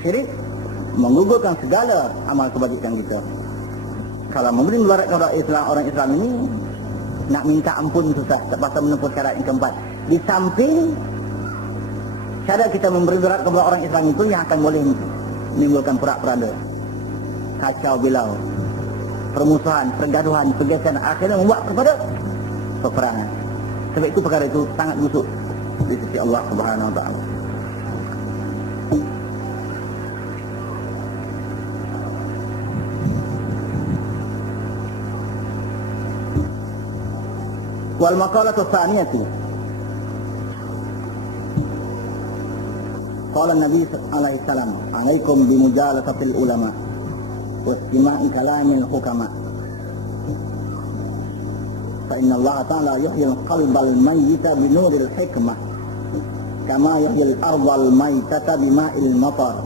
Syirik menggugurkan segala amal kebajikan kita. Kalau memberi mudarat kepada orang Islam ini, nak minta ampun susah, terpaksa menempuh syarat yang keempat. Di samping cara kita memberi mudarat kepada orang Islam itu yang akan boleh menimbulkan perak-perada, kacau bilau, permusuhan, pergaduhan, pergeseran, akhirnya membuat kepada peperangan. Sebab itu perkara itu sangat busuk di sisi Allah Subhanahu Wa Taala. Wal maqalatu tsaniyatu. Qala Nabi alaihi salam, "Alaikum bimujalasatil ulama wa istima'i kalamil hukama. Fa inna Allah ta'ala yuhyil qalbal mayyita binuril hikmah kama yuhyil ardal mayyitata bima'il matar."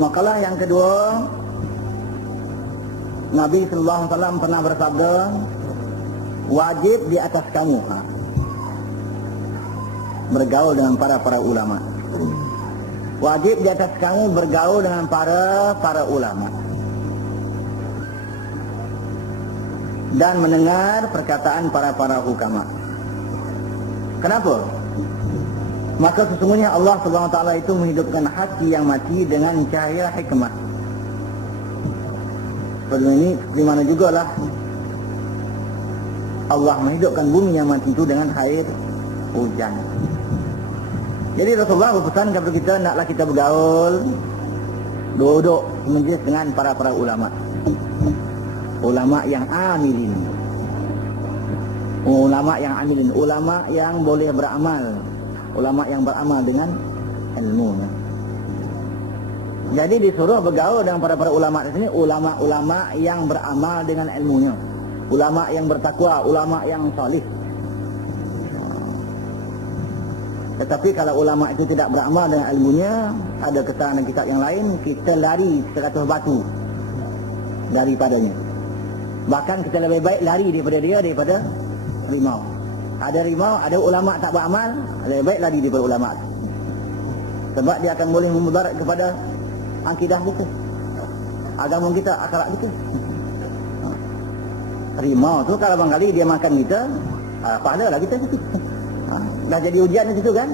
Makalah yang kedua, Nabi sallallahu alaihi wasallam pernah bersabda, wajib di atas kamu bergaul dengan para ulama. Wajib di atas kamu bergaul dengan para ulama dan mendengar perkataan para hukama. Kenapa? Maka sesungguhnya Allah Subhanahu Wa Taala itu menghidupkan hati yang mati dengan cahaya hikmah. Sebelum ini di mana jugalah Allah menghidupkan bumi yang mati itu dengan air hujan. Jadi Rasulullah berpesan kepada kita, naklah kita bergaul, duduk majlis dengan para ulama. Ulama yang amilin. Ulama yang amilin, ulama yang boleh beramal. Ulama yang beramal dengan ilmunya. Jadi disuruh bergaul dengan para ulama di sini, ulama-ulama yang beramal dengan ilmunya. Ulama yang bertakwa, ulama yang salih. Tetapi kalau ulama itu tidak beramal dengan ilmunya, ada keterangan kitab yang lain, kita lari 100 batu daripadanya. Bahkan kita lebih baik lari daripada dia daripada rimau. Ada rimau, ada ulama tak beramal, lebih baik lari daripada ulama. Sebab dia akan boleh memudarat kepada akidah kita, agama kita, akhlak kita. Rimau tu kalau barangkali dia makan kita, pahala lah kita sikit. Dah jadi ujian di situ kan.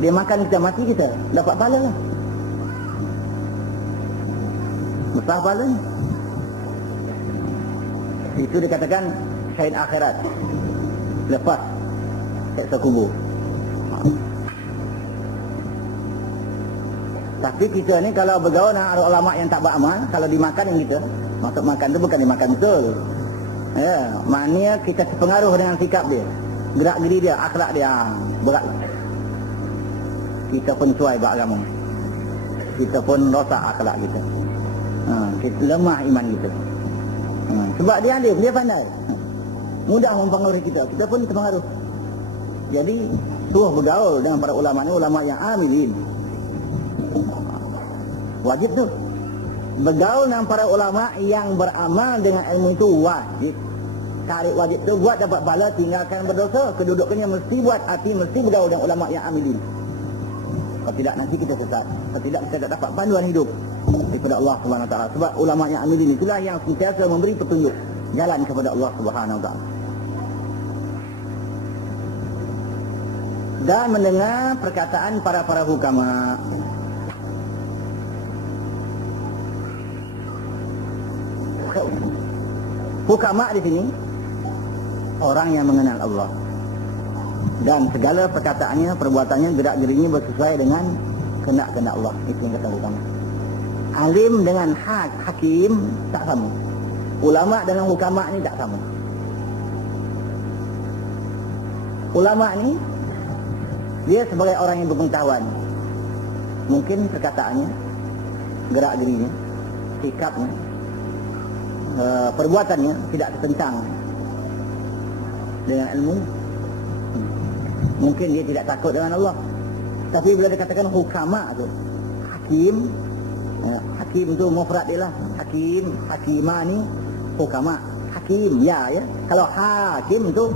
Dia makan kita, mati kita, dapat pahala lah. Besar pahala ni. Itu dikatakan syahid akhirat lepas seksa kubur. Tapi kita ni kalau bergaul dengan ulama yang tak beramal, kalau dimakan yang kita, maksud makan tu bukan dimakan betul. Ya, maknanya kita terpengaruh dengan sikap dia, gerak geri dia, akhlak dia, berat. Kita pun suai beragama. Kita pun rosak akhlak kita. Kita lemah iman kita. Sebab dia alim, dia pandai. Mudah mempengaruhi kita, kita pun terpengaruh. Jadi, suruh bergaul dengan para ulama ni, ulama yang amilin. Wajib tu. Bergaul dengan para ulama yang beramal dengan ilmu itu wajib. Tarik wajib tu buat dapat pahala, tinggalkan berdosa. Kedudukannya mesti buat hati, mesti bergaul dengan ulama yang amilin. Kalau tidak nanti kita sesat. Kalau tidak kita tak dapat panduan hidup daripada Allah Subhanahu Wa Taala. Sebab ulama yang amilin itulah yang sentiasa memberi petunjuk jalan kepada Allah Subhanahu Wa Taala. Dan mendengar perkataan para hukama. Hukama di sini orang yang mengenal Allah dan segala perkataannya, perbuatannya, gerak gerinya bersesuai dengan kehendak Allah. Itu yang kata hukama. Alim dengan hakim tak sama. Ulama dengan hukama ni tak sama. Ulama ni dia sebagai orang yang berpengetahuan. Mungkin perkataannya, gerak gerinya, sikapnya, perbuatannya tidak tertentang dengan ilmu. Mungkin dia tidak takut dengan Allah. Tapi bila dikatakan hukama tu, hakim, hakim tu mufrad dia lah. Hakim, hakimah ni hukama. Hakim, ya. Kalau hakim tu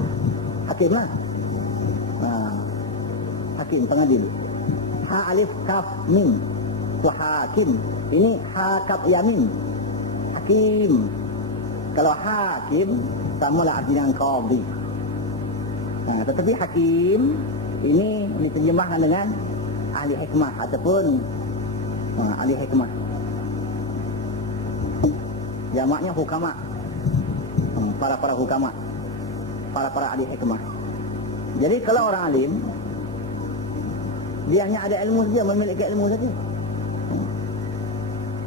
hakim lah. hakim, pengadil. Ha alif kaf mim. Itu hakim. Ini ha kaf ya mim. Hakim. Kalau hakim samalah arti dengan qadhi. Nah, tetapi hakim ini diterjemahkan dengan ahli hikmah ataupun ahli hikmah. Jamaknya hukama. Para hukama. Para ahli hikmah. Jadi kalau orang alim, dia hanya ada ilmu saja, memiliki ilmu saja.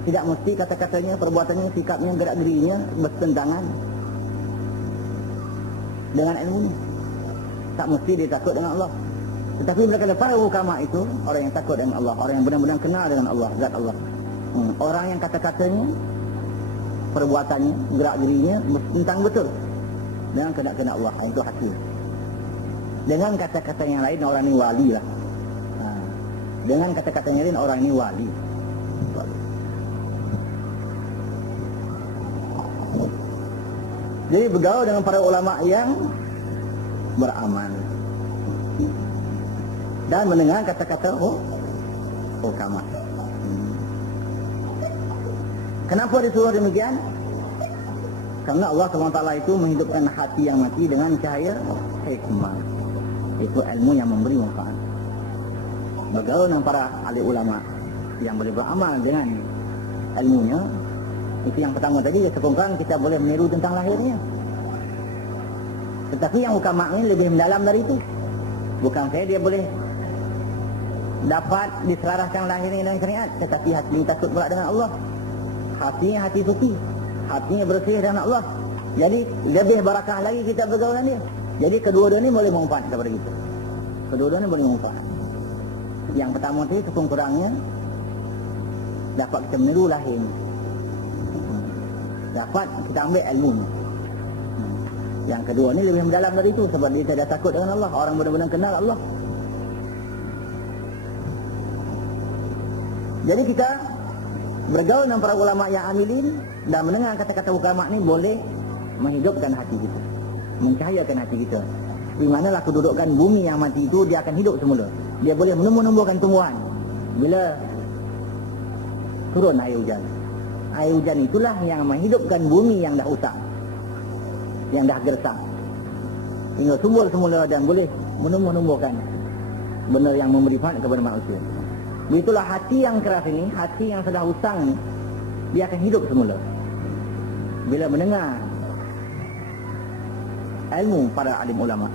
Tidak mesti kata-katanya, perbuatannya, sikapnya, gerak-gerinya bertentangan dengan ilmunya. Tak mesti dia takut dengan Allah. Tetapi mereka para hukama itu orang yang takut dengan Allah, orang yang benar-benar kenal dengan Allah, zat Allah. Orang yang kata-katanya, perbuatannya, gerak-gerinya bertentang betul dengan kehendak Allah. Itu hakim. Dengan kata-kata yang lain orang ini wali lah. Dengan kata-kata yang lain orang ini wali. Jadi bergaul dengan para ulama yang beramal dan mendengar kata-kata hukama. Kenapa disuruh demikian? Karena Allah SWT itu menghidupkan hati yang mati dengan cahaya hikmah. Itu ilmu yang memberi manfaat. Bergaul dengan para ahli ulama yang boleh beramal dengan ilmunya. Itu yang pertama tadi, sekurang kita boleh meniru tentang lahirnya. Tetapi yang hukama ini lebih mendalam dari itu. Bukan saya dia boleh dapat diselaraskan lahirnya dengan syariat, tetapi hatinya takut pula dengan Allah. Hatinya hati suci, hatinya bersih dengan Allah. Jadi lebih barakah lagi kita bergaul dengan dia. Jadi kedua-dua ini boleh manfaat kepada kita. Kedua-dua ini boleh manfaat. Yang pertama tadi sekurang-kurangnya dapat kita meniru lahir. Dapat kita ambil ilmu. Yang kedua ni lebih mendalam dari itu sebab dia tidak takut dengan Allah. Orang benar-benar kenal Allah. Jadi kita bergaul dengan para ulama yang amilin dan mendengar kata-kata ulama ni boleh menghidupkan hati kita, mencahayakan hati kita. Di manalah kedudukan bumi yang mati itu dia akan hidup semula. Dia boleh menumbuh-numbuhkan tumbuhan bila turun air hujan. Air hujan itulah yang menghidupkan bumi yang dah usang, yang dah gersang, hingga tumbuh semula dan boleh menumbuh-numbuhkan benda yang memberi manfaat kepada manusia. Begitulah hati yang keras ini, hati yang sudah usang ini, dia akan hidup semula bila mendengar ilmu para alim ulama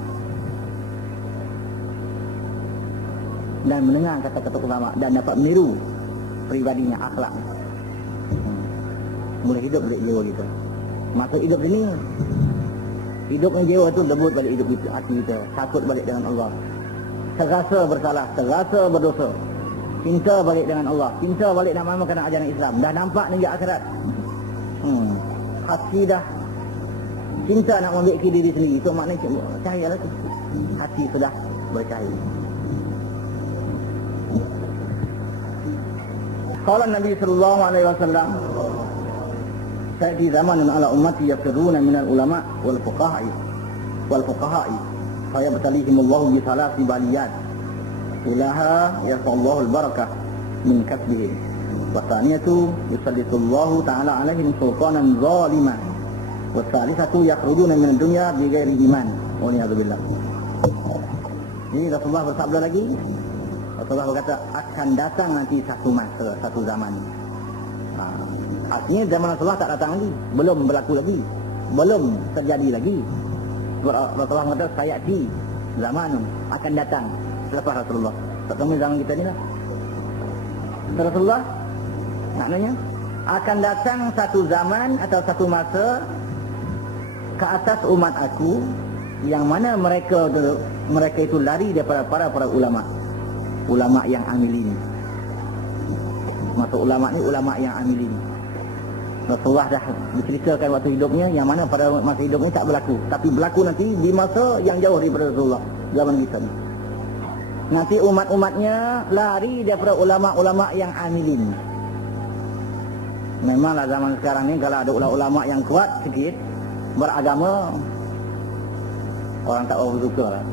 dan mendengar kata-kata ulama dan dapat meniru pribadinya, akhlak. Mulai hidup balik jiwa kita. Maksud hidup ini, hidupnya jiwa itu debut balik hidup kita, hati kita, takut balik dengan Allah, terasa bersalah, terasa berdosa, cinta balik dengan Allah, cinta balik nak mengamalkan ajaran Islam, dah nampak negeri akhirat. Hati dah cinta nak membaiki diri sendiri, itu maknanya cahaya lagi. Hati sudah bercahaya. Qala Nabi sallallahu alaihi wasallam, "Sa'ati zamanun ala ummati yafiruna minal ulama wal fuqaha'i fa yabtalihimullahu bi salati baliyat. Ilaha yas'allahu al-barakah min kasbihim. Wa thaniyatu yusallitullahu ta'ala alaihim sultanan zaliman. Wa thalithatu yakhruduna min ad-dunya bighairi iman." Wa na'udzubillah. Jadi Rasulullah bersabda lagi, Rasulullah berkata akan datang nanti satu masa, satu zaman. Artinya zaman Rasulullah tak datang lagi, belum berlaku lagi, belum terjadi lagi. Rasulullah mengatakan sayati zaman akan datang selepas Rasulullah. Tak tahu zaman kita ni lah. Rasulullah maknanya akan datang satu zaman atau satu masa ke atas umat aku yang mana mereka itu lari daripada para ulama yang amilin. Maksud ulama ni ulama yang amilin. Rasulullah dah diceritakan waktu hidupnya yang mana pada masa hidupnya tak berlaku, tapi berlaku nanti di masa yang jauh daripada Rasulullah, zaman kita ni. Nanti umat-umatnya lari daripada ulama-ulama yang amilin. Memanglah zaman sekarang ni kalau ada ulama yang kuat sikit beragama, orang tak berapa suka lah.